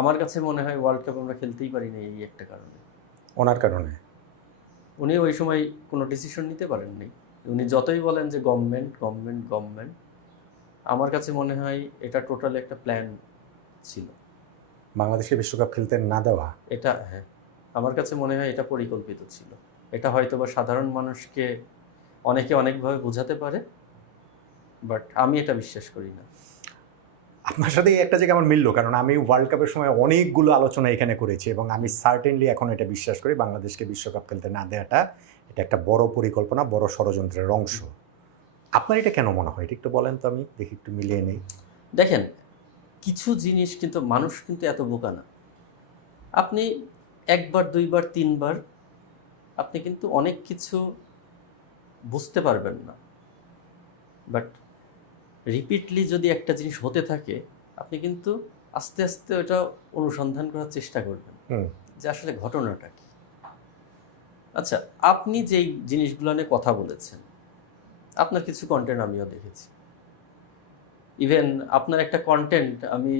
আমার কাছে মনে হয় ওয়ার্ল্ড কাপ আমরা খেলতেই পারি না এই একটা কারণে। ওনার কারণে? উনি ওই সময় কোনো ডিসিশন নিতে পারেননি। উনি যতই বলেন যে গভর্নমেন্ট গভর্নমেন্ট গভর্নমেন্ট, আমার কাছে মনে হয় এটা টোটাল একটা প্ল্যান ছিল। বাংলাদেশে বিশ্বকাপ খেলতে না দেওয়া? এটা হ্যাঁ, আমার কাছে মনে হয় এটা পরিকল্পিত ছিল। এটা হয়তো বা সাধারণ মানুষকে অনেকে অনেকভাবে বোঝাতে পারে, বাট আমি এটা বিশ্বাস করি না। আপনার সাথে এই একটা জায়গায় আমার মিলল, কারণ আমি ওয়ার্ল্ড কাপের সময় অনেকগুলো আলোচনা এখানে করেছি এবং আমি সার্টেনলি এখন এটা বিশ্বাস করি বাংলাদেশকে বিশ্বকাপ খেলতে না দেওয়াটা এটা একটা বড় পরিকল্পনা, বড় ষড়যন্ত্রের অংশ। আপনার এটা কেন মনে হয়? এটা একটু বলেন তো, আমি দেখি একটু মিলিয়ে নেই। দেখেন, কিছু জিনিস কিন্তু মানুষ কিন্তু এত বোকা না। আপনি একবার দুইবার তিনবার আপনি কিন্তু অনেক কিছু বুঝতে পারবেন না, বাট রিপিটলি যদি একটা জিনিস হতে থাকে আপনি কিন্তু আস্তে আস্তে ওটা অনুসন্ধান করার চেষ্টা করবেন যে আসলে ঘটনাটা কি। আচ্ছা, আপনি যেই জিনিসগুলো নিয়ে কথা বলেছেন, আপনার কিছু কন্টেন্ট আমিও দেখেছি। ইভেন আপনার একটা কন্টেন্ট আমি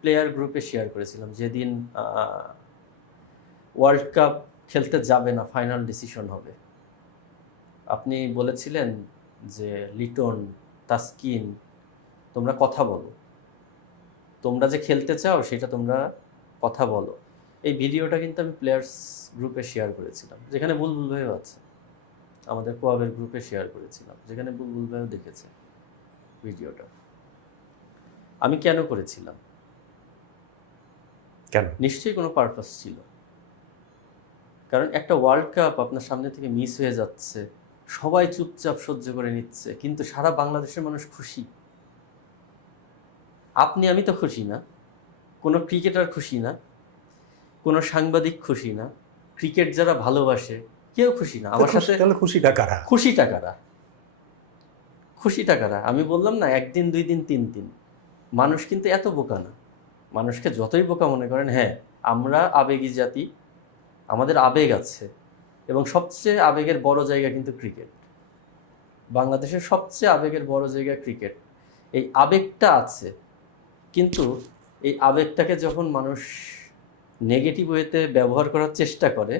প্লেয়ার গ্রুপে শেয়ার করেছিলাম যেদিন ওয়ার্ল্ড কাপ খেলতে যাবে না, ফাইনাল ডিসিশন হবে। আপনি বলেছিলেন যে লিটন, তাসকিন, তোমরা কথা বলো, তোমরা যে খেলতে চাও সেটা তোমরা কথা বলো। এই ভিডিওটা কিন্তু আমি প্লেয়ার্স গ্রুপে শেয়ার করেছিলাম, যেখানে বুলবুল ভাইও আছে। আমাদের কোয়াবের গ্রুপে শেয়ার করেছিলাম, যেখানে বুলবুল ভাইও দেখেছে ভিডিওটা। আমি কেন করেছিলাম? কেন? নিশ্চয়ই কোনো পারপাস ছিল। কারণ একটা ওয়ার্ল্ড কাপ আপনার সামনে থেকে মিস হয়ে যাচ্ছে, সবাই চুপচাপ সহ্য করে নিচ্ছে, কিন্তু সারা বাংলাদেশের মানুষ খুশি। আমি তো খুশি না, কোনো ক্রিকেটার খুশি না, কোনো সাংবাদিক খুশি না, ক্রিকেট যারা ভালোবাসে কেউ খুশি না। আমার সাথে তাহলে খুশিটা কারা? খুশিটা কারা? আমি বললাম না, একদিন দুই দিন তিন দিন। মানুষ কিন্তু এত বোকা না। মানুষকে যতই বোকা মনে করেন, হ্যাঁ আমরা আবেগী জাতি, আমাদের আবেগ আছে, এবং সবচেয়ে আবেগের বড় জায়গা কিন্তু ক্রিকেট। বাংলাদেশের সবচেয়ে আবেগের বড় জায়গা ক্রিকেট। এই আবেগটা আছে, কিন্তু এই আবেগটাকে যখন মানুষ নেগেটিভ ওয়েতে ব্যবহার করার চেষ্টা করে,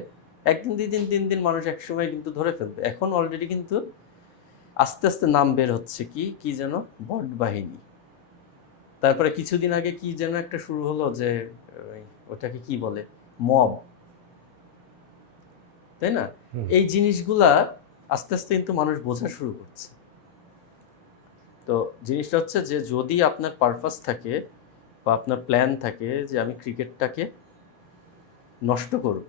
একদিন দুই দিন তিন দিন মানুষ একসময় কিন্তু ধরে ফেলবে। এখন অলরেডি কিন্তু আস্তে আস্তে নাম বের হচ্ছে, কি যেন বট বাহিনী, তারপরে কিছুদিন আগে কি যেন একটা শুরু হলো যে ওটাকে কি বলে, মব, তাই না? এই জিনিসগুলা আস্তে আস্তে কিন্তু মানুষ বোঝা শুরু করছে। তো জিনিসটা হচ্ছে যে যদি আপনার পারপাস থাকে বা আপনার প্ল্যান থাকে যে আমি ক্রিকেটটাকে নষ্ট করব,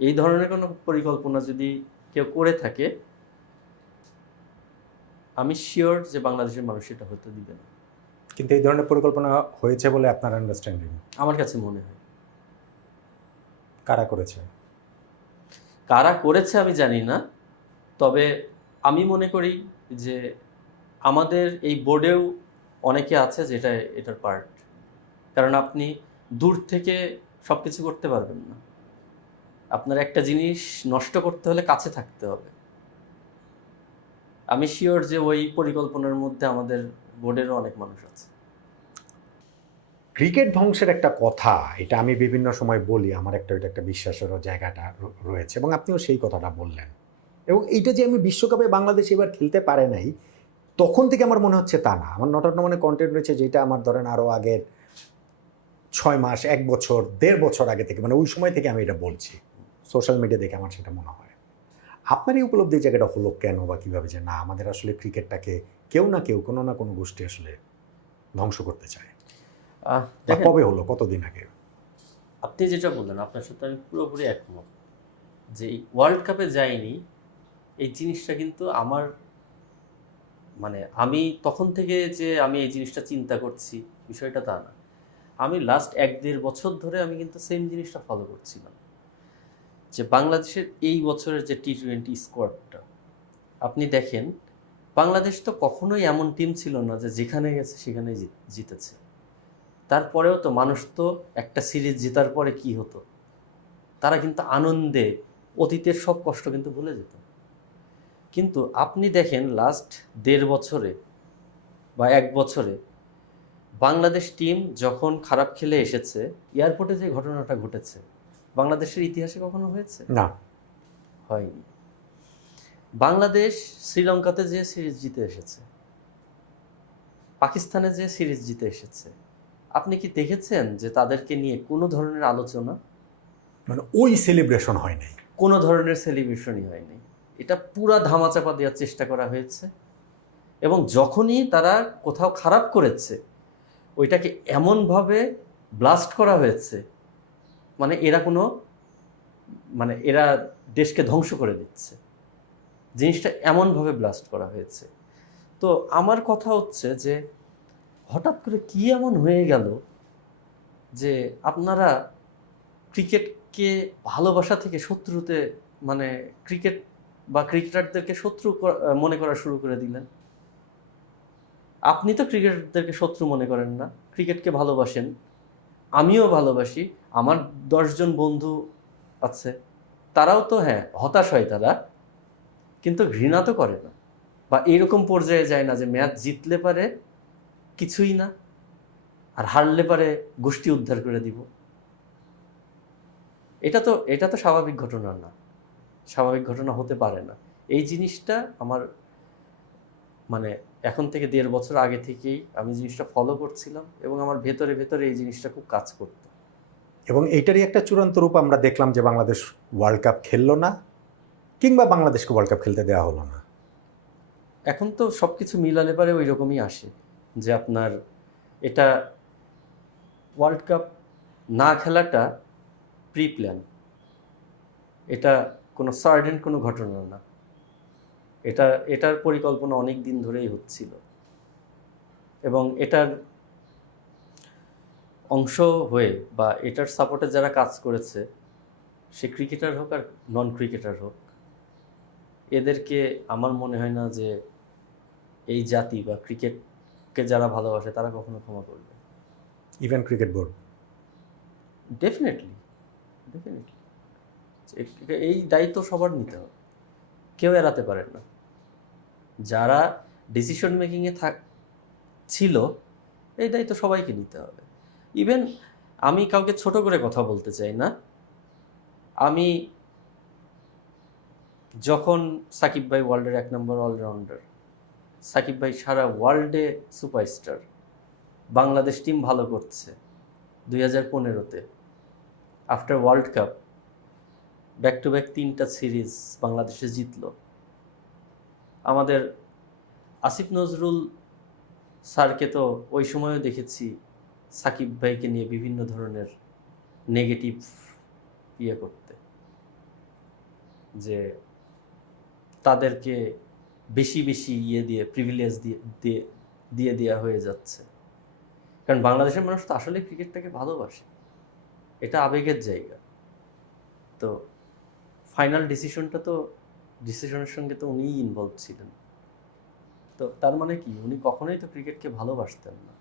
এই ধরনের কোনো পরিকল্পনা যদি কেউ করে থাকে, আমি শিওর যে বাংলাদেশের মানুষ এটা হতে দিবে না। কিন্তু এই ধরনের পরিকল্পনা হয়েছে বলে আপনার আন্ডারস্ট্যান্ডিং? আমার কাছে মনে হয়। কারা করেছে? কারা করেছে আমি জানি না, তবে আমি মনে করি যে আমাদের এই বোর্ডেও অনেকে আছে যেটা এটার পার্ট। কারণ আপনি দূর থেকে সব কিছু করতে পারবেন না, আপনার একটা জিনিস নষ্ট করতে হলে কাছে থাকতে হবে। আমি শিওর যে ওই পরিকল্পনার মধ্যে আমাদের বোর্ডেরও অনেক মানুষ আছে। ক্রিকেট ধ্বংসের একটা কথা, এটা আমি বিভিন্ন সময় বলি, আমার এটা একটা বিশ্বাসেরও জায়গাটা রয়েছে এবং আপনিও সেই কথাটা বললেন। এবং এইটা যে আমি বিশ্বকাপে বাংলাদেশ এবার খেলতে পারে নাই তখন থেকে আমার মনে হচ্ছে তা না। আমার নটান্ন মানে কন্টেন্ট রয়েছে যেটা আমার ধরেন আরও আগের 6 মাস, 1 বছর, 1.5 বছর আগে থেকে, মানে ওই সময় থেকে আমি এটা বলছি। সোশ্যাল মিডিয়া দেখে আমার সেটা মনে হয়। আপনার এই উপলব্ধির জায়গাটা হলো কেন বা কীভাবে, যে না আমাদের আসলে ক্রিকেটটাকে কেউ না কেউ, কোনো না কোনো গোষ্ঠী আসলে ধ্বংস করতে চায়? কবে হলো, কতদিন আগে? আপনি যেটা বললেন, আপনার সাথে আমি পুরোপুরি একমত যে এই ওয়ার্ল্ড কাপে যায়নি এই জিনিসটা কিন্তু আমার, মানে আমি তখন থেকে যে আমি এই জিনিসটা চিন্তা করছি বিষয়টা তা না। আমি লাস্ট 1-1.5 বছর ধরে আমি কিন্তু সেম জিনিসটা ফলো করছিলাম যে বাংলাদেশের এই বছরের যে টি-20 স্কোয়াডটা আপনি দেখেন, বাংলাদেশ তো কখনোই এমন টিম ছিল না যে যেখানে গেছে সেখানেই জিতেছে। তারপরেও তো মানুষ তো একটা সিরিজ জেতার পরে কি হতো, তারা কিন্তু আনন্দে অতীতের সব কষ্ট কিন্তু ভুলে যেত। কিন্তু আপনি দেখেন লাস্ট 1.5 বছরে বা 1 বছরে বাংলাদেশ টিম যখন খারাপ খেলে এসেছে, এয়ারপোর্টে যে ঘটনাটা ঘটেছে বাংলাদেশের ইতিহাসে কখনো হয়েছে? না। হয়নি। বাংলাদেশ শ্রীলঙ্কাতে যে সিরিজ জিতে এসেছে, পাকিস্তানে যে সিরিজ জিতে এসেছে, আপনি কি দেখেছেন যে তাদেরকে নিয়ে কোনো ধরনের আলোচনা, মানে ওই সেলিব্রেশন হয় নাই? কোনো ধরনের সেলিব্রেশনই হয়নি। এটা পুরা ধামাচাপা দেওয়ার চেষ্টা করা হয়েছে, এবং যখনই তারা কোথাও খারাপ করেছে ওইটাকে এমনভাবে ব্লাস্ট করা হয়েছে, মানে এরা দেশকে ধ্বংস করে দিচ্ছে, জিনিসটা এমনভাবে ব্লাস্ট করা হয়েছে। তো আমার কথা হচ্ছে যে হঠাৎ করে কি এমন হয়ে গেল যে আপনারা ক্রিকেটকে ভালোবাসা থেকে শত্রুতে, মানে ক্রিকেট বা ক্রিকেটারদেরকে শত্রু মনে করা শুরু করে দিলেন। আপনি তো ক্রিকেটারদেরকে শত্রু মনে করেন না, ক্রিকেটকে ভালোবাসেন, আমিও ভালোবাসি, আমার 10 জন বন্ধু আছে, তারাও তো হ্যাঁ হতাশ হয় তারা, কিন্তু ঘৃণা তো করে না, বা এরকম পর্যায়ে যায় না যে ম্যাচ জিতলে পারে কিছুই না, আর হারলে পারে গোষ্ঠী উদ্ধার করে দিব। এটা তো স্বাভাবিক ঘটনা না, স্বাভাবিক ঘটনা হতে পারে না। এই জিনিসটা আমার মানে এখন থেকে 1.5 বছর আগে থেকেই আমি জিনিসটা ফলো করছিলাম, এবং আমার ভেতরে ভেতরে এই জিনিসটা খুব কাজ করত। এবং এইটারই একটা চূড়ান্ত রূপ আমরা দেখলাম যে বাংলাদেশ ওয়ার্ল্ড কাপ খেললো না, কিংবা বাংলাদেশকে ওয়ার্ল্ড কাপ খেলতে দেওয়া হলো না। এখন তো সব কিছু মিলালে পারে ওই রকমই আসে যে আপনার এটা ওয়ার্ল্ড কাপ না খেলাটা প্রি প্ল্যান, এটা কোনো সার্ডেন কোনো ঘটনা না, এটার পরিকল্পনা অনেক দিন ধরেই হচ্ছিল, এবং এটার অংশ হয়ে বা এটার সাপোর্টে যারা কাজ করেছে, সে ক্রিকেটার হোক আর নন ক্রিকেটার হোক, এদেরকে আমার মনে হয় না যে এই জাতি বা ক্রিকেটকে যারা ভালোবাসে তারা কখনো ক্ষমা করবে। Even cricket board? ডেফিনেটলি। এই দায়িত্ব সবার নিতে হবে, কেউ এড়াতে পারেন না। যারা ডিসিশন মেকিংয়ে ছিল, এই দায়িত্ব সবাইকে নিতে হবে। ইভেন আমি কাউকে ছোট করে কথা বলতে চাই না, আমি যখন সাকিব ভাই ওয়ার্ল্ডের 1 নম্বর অলরাউন্ডার, সাকিব ভাই সারা ওয়ার্ল্ডে সুপারস্টার, বাংলাদেশ টিম ভালো করছে 2015-তে after world cup back to back 3টা সিরিজ বাংলাদেশে জিতলো। আমাদের আসিফ নজরুল স্যারকে তো ওই সময়ও দেখেছি সাকিব ভাইকে নিয়ে বিভিন্ন ধরনের নেগেটিভ করতে, যে তাদেরকে বেশি বেশি প্রিভিলেজ দিয়ে দেওয়া হয়ে যাচ্ছে। কারণ বাংলাদেশের মানুষ তো আসলে ক্রিকেটটাকে ভালোবাসে, এটা আবেগের জায়গা। তো ফাইনাল ডিসিশনের সঙ্গে তো উনিই ইনভলভ ছিলেন। তো তার মানে কি, উনি কখনোই তো ক্রিকেটকে ভালোবাসতেন না।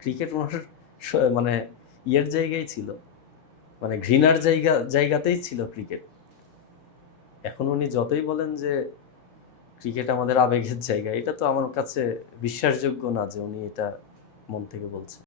ক্রিকেট ওনার মানে জায়গায় ছিল, মানে ঘৃণার জায়গাতেই ছিল ক্রিকেট। এখন উনি যতই বলেন যে ক্রিকেট আমাদের আবেগের জায়গা, এটা তো আমার কাছে বিশ্বাসযোগ্য না যে উনি এটা মন থেকে বলছেন।